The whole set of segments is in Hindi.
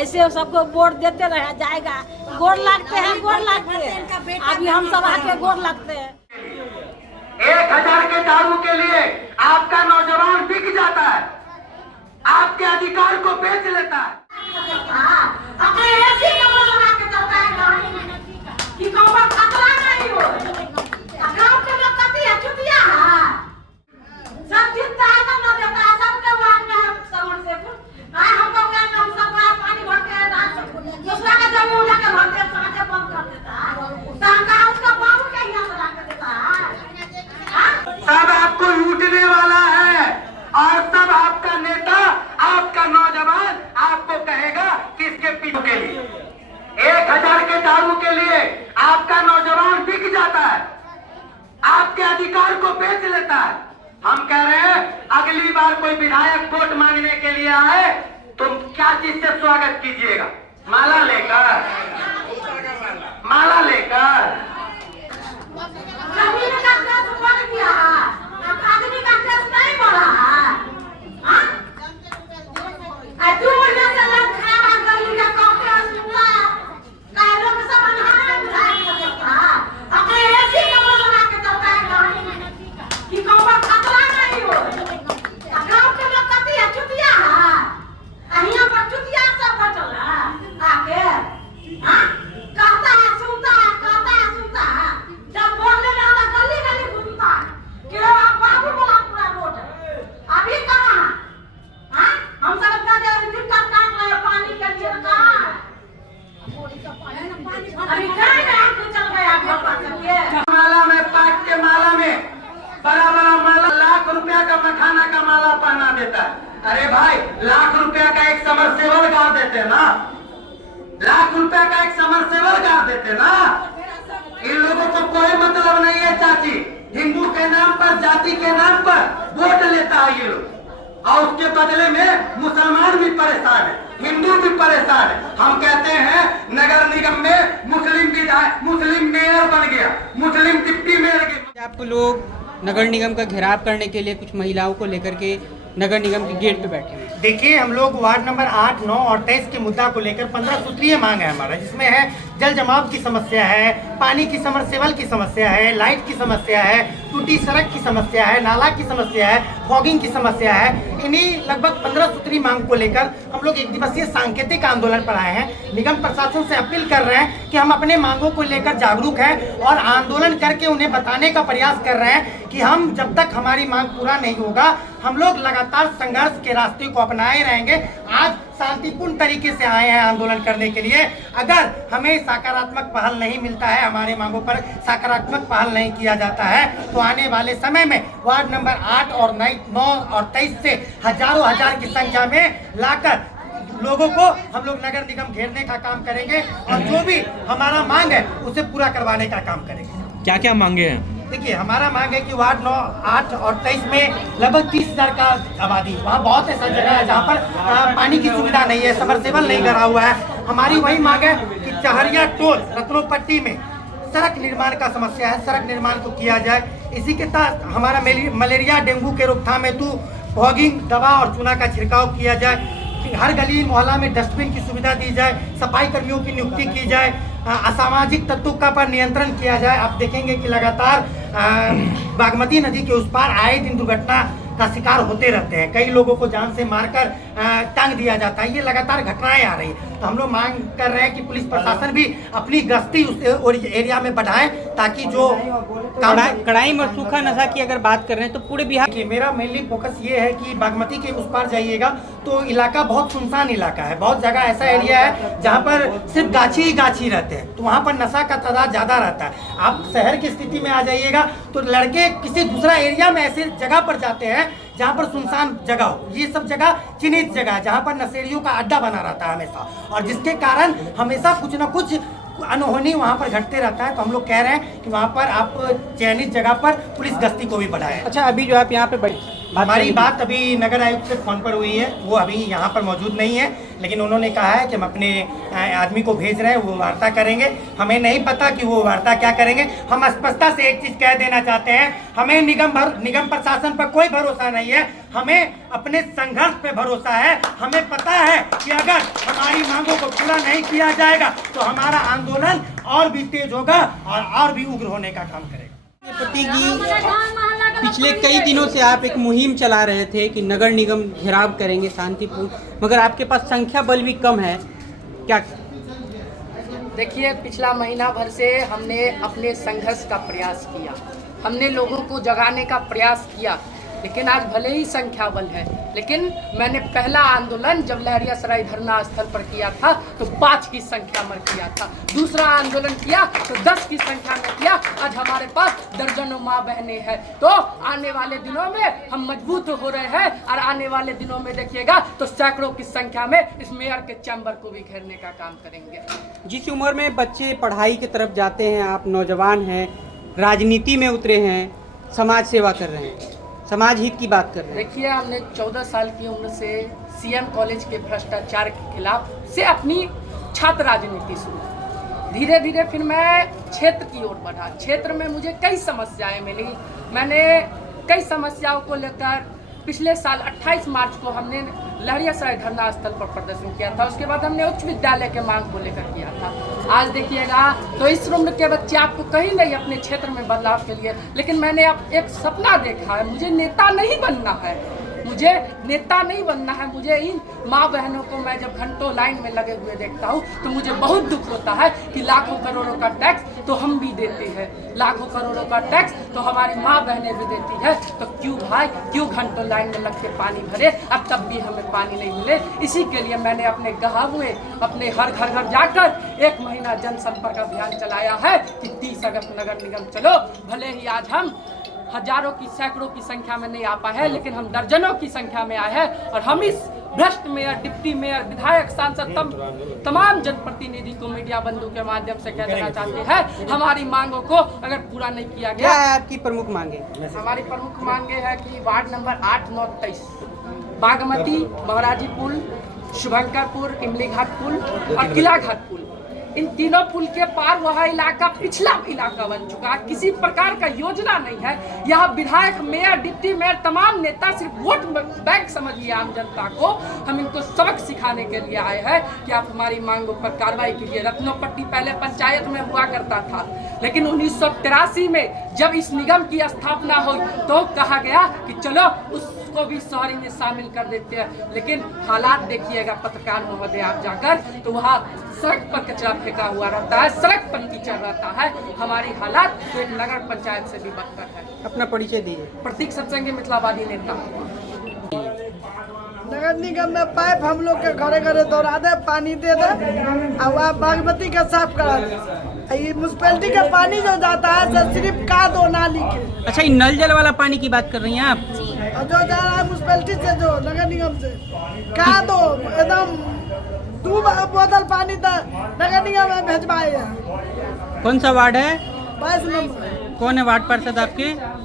ऐसे सबको वोट देते रहे जाएगा। गोर लगते हैं, गोर लगते हैं। अभी हम सब आके गोर लगते हैं। 1000 के दारू के लिए आपका नौजवान बिक जाता है, आपके अधिकार को बेच लेता है। सब आपको लूटने वाला है और सब आपका नेता, आपका नौजवान आपको कहेगा किसके पीछे के लिए। 1000 के दारू के लिए आपका नौजवान बिक जाता है, आपके अधिकार को बेच लेता है। हम कह रहे हैं अगली बार कोई विधायक वोट मांगने के लिए आए तो क्या चीज से स्वागत कीजिएगा? माला लेकर, माला लेकर। माला में पाक के माला में बड़ा बड़ा माला, लाख रुपया का मखाना का माला पहना देता है। अरे भाई, लाख रुपया का एक समरसेबल गाड़ देते ना, लाख रुपया का एक समरसेबल गाड़ देते ना। इन लोगों को कोई मतलब नहीं है चाची, हिंदू के नाम पर, जाति के नाम पर वोट लेता है ये लोग, और उसके बदले में मुसलमान भी परेशान है, हिंदू भी परेशान है। हम कहते हैं नगर निगम में मुस्लिम विधायक, मुस्लिम मेयर बन गया, मुस्लिम डिप्टी मेयर के। आप लोग नगर निगम का घेराव करने के लिए कुछ महिलाओं को लेकर के नगर निगम के गेट पे बैठे हैं। देखिए, हम लोग वार्ड नंबर 8, 9 और 23 के मुद्दा को लेकर 15 सूत्रीय मांग है हमारा, जिसमें है जल जमाव की समस्या है, पानी की समरसेबल की समस्या है, लाइट की समस्या है, टूटी सड़क की समस्या है, नाला की समस्या है, फॉगिंग की समस्या है। इन्हीं लगभग 15 सूत्री मांग को लेकर हम लोग एक दिवसीय सांकेतिक आंदोलन पर आए हैं। निगम प्रशासन से अपील कर रहे हैं कि हम अपने मांगों को लेकर जागरूक हैं और आंदोलन करके उन्हें बताने का प्रयास कर रहे हैं कि हम जब तक हमारी मांग पूरा नहीं होगा, हम लोग लगातार संघर्ष के रास्ते को अपनाए रहेंगे। आज शांतिपूर्ण तरीके से आए हैं आंदोलन करने के लिए। अगर हमें सकारात्मक पहल नहीं मिलता है, हमारे मांगों पर सकारात्मक पहल नहीं किया जाता है, तो आने वाले समय में वार्ड नंबर 8 और 9 और 23 से हजारों हजार की संख्या में लाकर लोगों को हम लोग नगर निगम घेरने का काम करेंगे और जो भी हमारा मांग है उसे पूरा करवाने का काम करेंगे। क्या क्या मांगे हैं? देखिए, हमारा मांग है कि वार्ड 9, 8 और 23 में लगभग 30,000 का आबादी, वहाँ बहुत ऐसा जगह है जहाँ पर पानी की सुविधा नहीं है, समरसेबल नहीं करा हुआ है। हमारी वही मांग है कि चहरिया टोल रत्नोपट्टी में सड़क निर्माण का समस्या है, सड़क निर्माण को किया जाए। इसी के तहत हमारा मलेरिया डेंगू के रोकथाम हेतु फॉगिंग दवा और चूना का छिड़काव किया जाए। हर गली मोहल्ला में डस्टबिन की सुविधा दी जाए, सफाई कर्मियों की नियुक्ति की जाए, असामाजिक तत्वों का पर नियंत्रण किया जाए। आप देखेंगे कि लगातार बागमती नदी के उस पार आए दिन दुर्घटना का शिकार होते रहते हैं, कई लोगों को जान से मारकर टांग दिया जाता है। ये लगातार घटनाएं आ रही हैं, तो हम लोग मांग कर रहे हैं कि पुलिस प्रशासन भी अपनी गश्ती उस एरिया में बढ़ाए ताकि जो कड़ाई और सूखा नशा की अगर बात कर रहे हैं तो पूरे बिहार की मेरा मेनली फोकस ये है कि बागमती के उस पार जाइएगा तो इलाका बहुत सुनसान इलाका है, बहुत जगह ऐसा एरिया है जहाँ पर सिर्फ गाछी ही गाछी रहते हैं, तो वहाँ पर नशा का तादाद ज़्यादा रहता है। आप शहर की स्थिति में आ जाइएगा तो लड़के किसी दूसरा एरिया में ऐसे जगह पर जाते हैं जहाँ पर सुनसान जगह हो। ये सब जगह चिन्हित जगह है जहाँ पर नशेड़ियों का अड्डा बना रहता है हमेशा, और जिसके कारण हमेशा कुछ न कुछ अनहोनी वहाँ पर घटते रहता है। तो हम लोग कह रहे हैं कि वहाँ पर आप चयनित जगह पर पुलिस गश्ती को भी बढ़ाएं। अच्छा, अभी जो आप यहाँ पे हमारी बात अभी नगर आयुक्त से फोन पर हुई है, वो अभी यहाँ पर मौजूद नहीं है, लेकिन उन्होंने कहा है कि हम अपने आदमी को भेज रहे हैं, वो वार्ता करेंगे। हमें नहीं पता कि वो वार्ता क्या करेंगे। हम स्पष्टता से एक चीज़ कह देना चाहते हैं, हमें निगम प्रशासन पर कोई भरोसा नहीं है। हमें अपने संघर्ष पे भरोसा है। हमें पता है कि अगर हमारी मांगों को पूरा नहीं किया जाएगा तो हमारा आंदोलन और भी तेज होगा और भी उग्र होने का काम करेगा। प्रतीक जी, पिछले कई दिनों से आप एक मुहिम चला रहे थे कि नगर निगम घेराव करेंगे शांतिपूर्ण, मगर आपके पास संख्या बल भी कम है, क्या? देखिए, पिछला महीना भर से हमने अपने संघर्ष का प्रयास किया, हमने लोगों को जगाने का प्रयास किया, लेकिन आज भले ही संख्या बल है, लेकिन मैंने पहला आंदोलन जब लहरियासराय धरना स्थल पर किया था तो 5 की संख्या में किया था, दूसरा आंदोलन किया तो 10 की संख्या में किया। आज हमारे पास दर्जनों माँ बहनें हैं। तो आने वाले दिनों में हम मजबूत हो रहे हैं और आने वाले दिनों में देखिएगा तो सैकड़ों की संख्या में इस मेयर के चैम्बर को भी घेरने का काम करेंगे। जिस उम्र में बच्चे पढ़ाई की तरफ जाते हैं, आप नौजवान हैं, राजनीति में उतरे हैं, समाज सेवा कर रहे हैं, समाज हित की बात कर रहे हैं। देखिए, हमने 14 साल की उम्र से सीएम कॉलेज के भ्रष्टाचार के खिलाफ से अपनी छात्र राजनीति शुरू की। धीरे धीरे फिर मैं क्षेत्र की ओर बढ़ा। क्षेत्र में मुझे कई समस्याएं मिली। मैंने कई समस्याओं को लेकर पिछले साल 28 मार्च को हमने लहरियासराय धरना स्थल पर प्रदर्शन किया था। उसके बाद हमने उच्च विद्यालय के मांग को लेकर किया था। आज देखिएगा तो इस उम्र के बच्चे आपको कहीं नहीं अपने क्षेत्र में बदलाव के लिए, लेकिन मैंने अब एक सपना देखा है, मुझे नेता नहीं बनना है, मुझे नेता नहीं बनना है। मुझे इन माँ बहनों को मैं जब घंटों लाइन में लगे हुए देखता हूँ तो मुझे बहुत दुख होता है कि लाखों करोड़ों का टैक्स तो हम भी देते हैं, लाखों करोड़ों का टैक्स तो हमारी माँ बहनें भी देती है, तो क्यों भाई, क्यों घंटों लाइन में लग के पानी भरे, अब तब भी हमें पानी नहीं मिले। इसी के लिए मैंने अपने हुए अपने हर घर जाकर 1 महीना जनसंपर्क अभियान चलाया है कि 30 अगस्त नगर निगम चलो। भले ही आज हम हजारों की सैकड़ों की संख्या में नहीं आ पाए हैं, लेकिन हम दर्जनों की संख्या में आए हैं और हम इस भ्रष्ट मेयर, डिप्टी मेयर, विधायक, सांसद तमाम जनप्रतिनिधि को मीडिया बंधु के माध्यम से कह देना चाहते हैं, हमारी मांगों को अगर पूरा नहीं किया गया। क्या है आपकी प्रमुख मांगे? हमारी प्रमुख मांगे है कि वार्ड नंबर 8, 9, 23 बागमती, महाराजी पुल, शुभंकरपुर, इमली घाट पुल और किला घाट पुल, इन तीनों पुल के पार वह इलाका पिछला इलाका बन चुका है। किसी प्रकार का योजना नहीं है। यहाँ विधायक, मेयर, डिप्टी मेयर, तमाम नेता सिर्फ वोट बैंक समझिए आम जनता को। हम इनको सबक सिखाने के लिए आए हैं कि आप हमारी मांगों पर कार्रवाई कीजिए। रत्नोपट्टी पहले पंचायत में हुआ करता था, लेकिन 1983 में जब इस निगम की स्थापना हुई तो कहा गया कि चलो उसको भी शहरी में शामिल कर देते हैं, लेकिन हालात देखिएगा पत्रकार महोदय आप जाकर तो वहाँ सड़क पर कचरा फेंका हुआ रहता है, सड़क पर कीचड़ रहता है। हमारी हालात तो एक नगर पंचायत से भी बदतर है। अपना परिचय दीजिए। प्रतीक सत्संगी, मिथिलावादी नेता। नगर निगम में पाइप हम लोग के घरे घरे दौड़ा दे, पानी दे दे और वहाँ बागमती का साफ करा दे। ये म्यूनसिपैलिटी का पानी जो जाता है सर सिर्फ का दो नाली के। अच्छा, ये नल जल वाला पानी की बात कर रही हैं आप? और जो जा रहा है म्यूनसिपैलिटी से, जो नगर निगम से, का दो एकदम 2 बोतल पानी नगर निगम में भेजवाए हैं। कौन सा वार्ड है? 22 नंबर। कौन है वार्ड पार्षद आपके?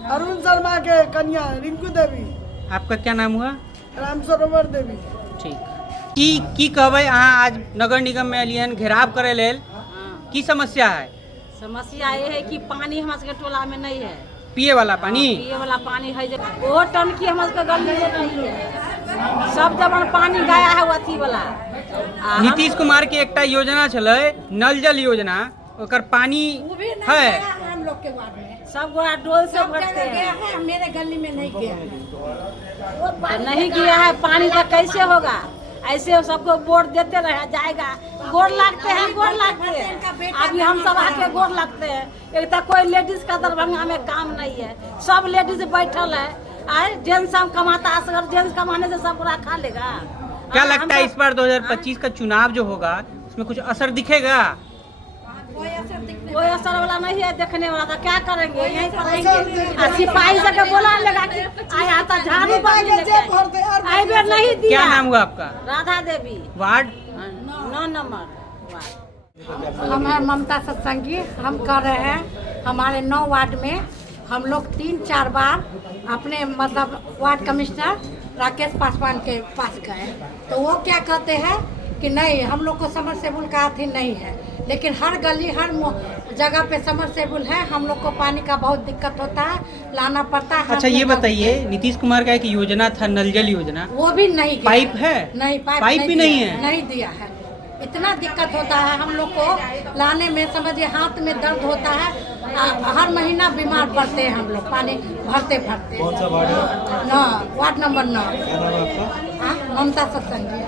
अरुण शर्मा के कन्या रिंकू देवी। आपका क्या नाम हुआ? राम सरोवर देवी। ठीक की कहबै अहाँ आज नगर निगम में एलियन घेराव करे लेल, की समस्या है? समस्या ये है कि पानी हमारे सबके टोला में नहीं है, पिए वाला पानी। पिए वाला पानी है जो वो टंकी हमारे सबके गली में नहीं है। सब जब पानी गया है अथी वाला। नीतीश कुमार के एकटा योजना चले नल जल योजना, ओकर पानी है हम लोग के वार्ड में सब गोरा डोल से भरते गया हैं, है, मेरे गली में नहीं गया है। तो नहीं गया है पानी का कैसे होगा? ऐसे सबको वोट देते रह जाएगा, गोर लगते हैं, गोर लगते हैं। अभी हम सब आके गोर लगते हैं। एक तो कोई लेडीज का दरभंगा में काम नहीं है, सब लेडीज बैठल है। आए जेंट्स हम कमाता, अगर जेंट्स कमाने से सब पूरा खा लेगा। क्या लगता है इस बार 2025 का चुनाव जो होगा उसमें कुछ असर दिखेगा? कोई असर वाला नहीं है, देखने वाला था। क्या करेंगे? यहीं करेंगे। सिपाही से बोला लगा कि आया था झाड़ू आइबे नहीं दिया। क्या नाम हुआ आपका? Radha Devi, ward 9 number ward. हम हैं ममता सत्संगी। हम कर रहे हैं हमारे 9 वार्ड में हम लोग 3-4 बार अपने मतलब वार्ड कमिश्नर राकेश पासवान के पास गए, तो वो क्या कहते हैं कि नहीं हम लोग को समरसेबुल का अथी नहीं है, लेकिन हर गली हर जगह पे समरसेबुल है। हम लोग को पानी का बहुत दिक्कत होता है, लाना पड़ता है। अच्छा ये बताइए, नीतीश कुमार का एक योजना था नल जल योजना, वो भी नहीं गया पाइप है? नहीं, पाइप भी नहीं है, नहीं दिया है। इतना दिक्कत होता है हम लोग को लाने में, समझिए हाथ में दर्द होता है, हर महीना बीमार पड़ते हैं हम लोग पानी भरते भरते। कौन सा वार्ड है? 9 वार्ड नंबर 9। क्या नाम है आपका? ममता सत्संगी।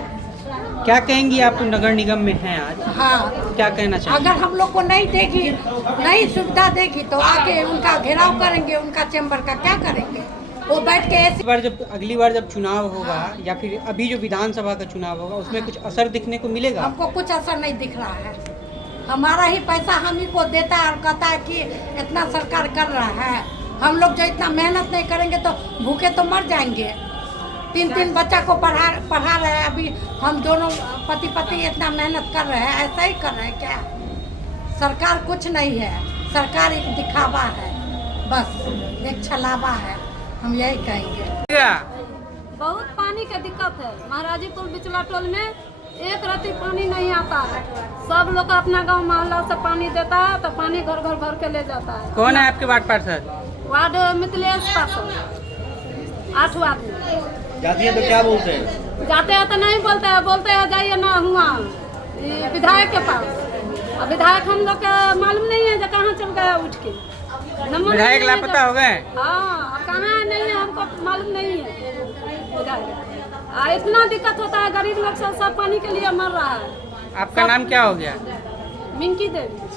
क्या कहेंगी आप नगर निगम में हैं आज? हाँ, क्या कहना चाहिए? अगर हम लोग को नहीं देगी, नहीं सुविधा देगी तो आके उनका घेराव करेंगे, उनका चैम्बर का क्या करेंगे? वो बैठ के ऐसे अगली बार जब चुनाव होगा या फिर अभी जो विधानसभा का चुनाव होगा उसमें कुछ असर दिखने को मिलेगा? हमको कुछ असर नहीं दिख रहा है। हमारा ही पैसा हम ही को देता है और कहता है कि इतना सरकार कर रहा है। हम लोग जो इतना मेहनत नहीं करेंगे तो भूखे तो मर जाएंगे। 3 बच्चा को पढ़ा रहे हैं, अभी हम दोनों पति इतना मेहनत कर रहे हैं, ऐसा ही कर रहे हैं क्या? सरकार कुछ नहीं है, सरकार एक दिखावा है, बस एक छलावा है, हम यही कहेंगे। बहुत पानी का दिक्कत है। महाराजीपुर बिचला टोल में एक रत्ती पानी नहीं आता है। सब लोग अपना गांव मोहल्ला से पानी देता है तो पानी घर घर भर के ले जाता है। कौन है आपके वार्ड पार्षद? वार्ड मिथिलेश पार्षद, 8 वार्ड में। जाती है तो क्या बोलते हैं? जाते हैं तो नहीं बोलते हैं जाइए ना हुआ विधायक के पास। अब विधायक हम लोग का मालूम नहीं है जो कहाँ चल गया उठ के। विधायक लापता हो गए? हाँ, कहाँ नहीं है हमको मालूम नहीं है विधायक। इतना दिक्कत होता है, गरीब लोग सब पानी के लिए मर रहा है। आपका नाम क्या हो गया? मिंकी देवी।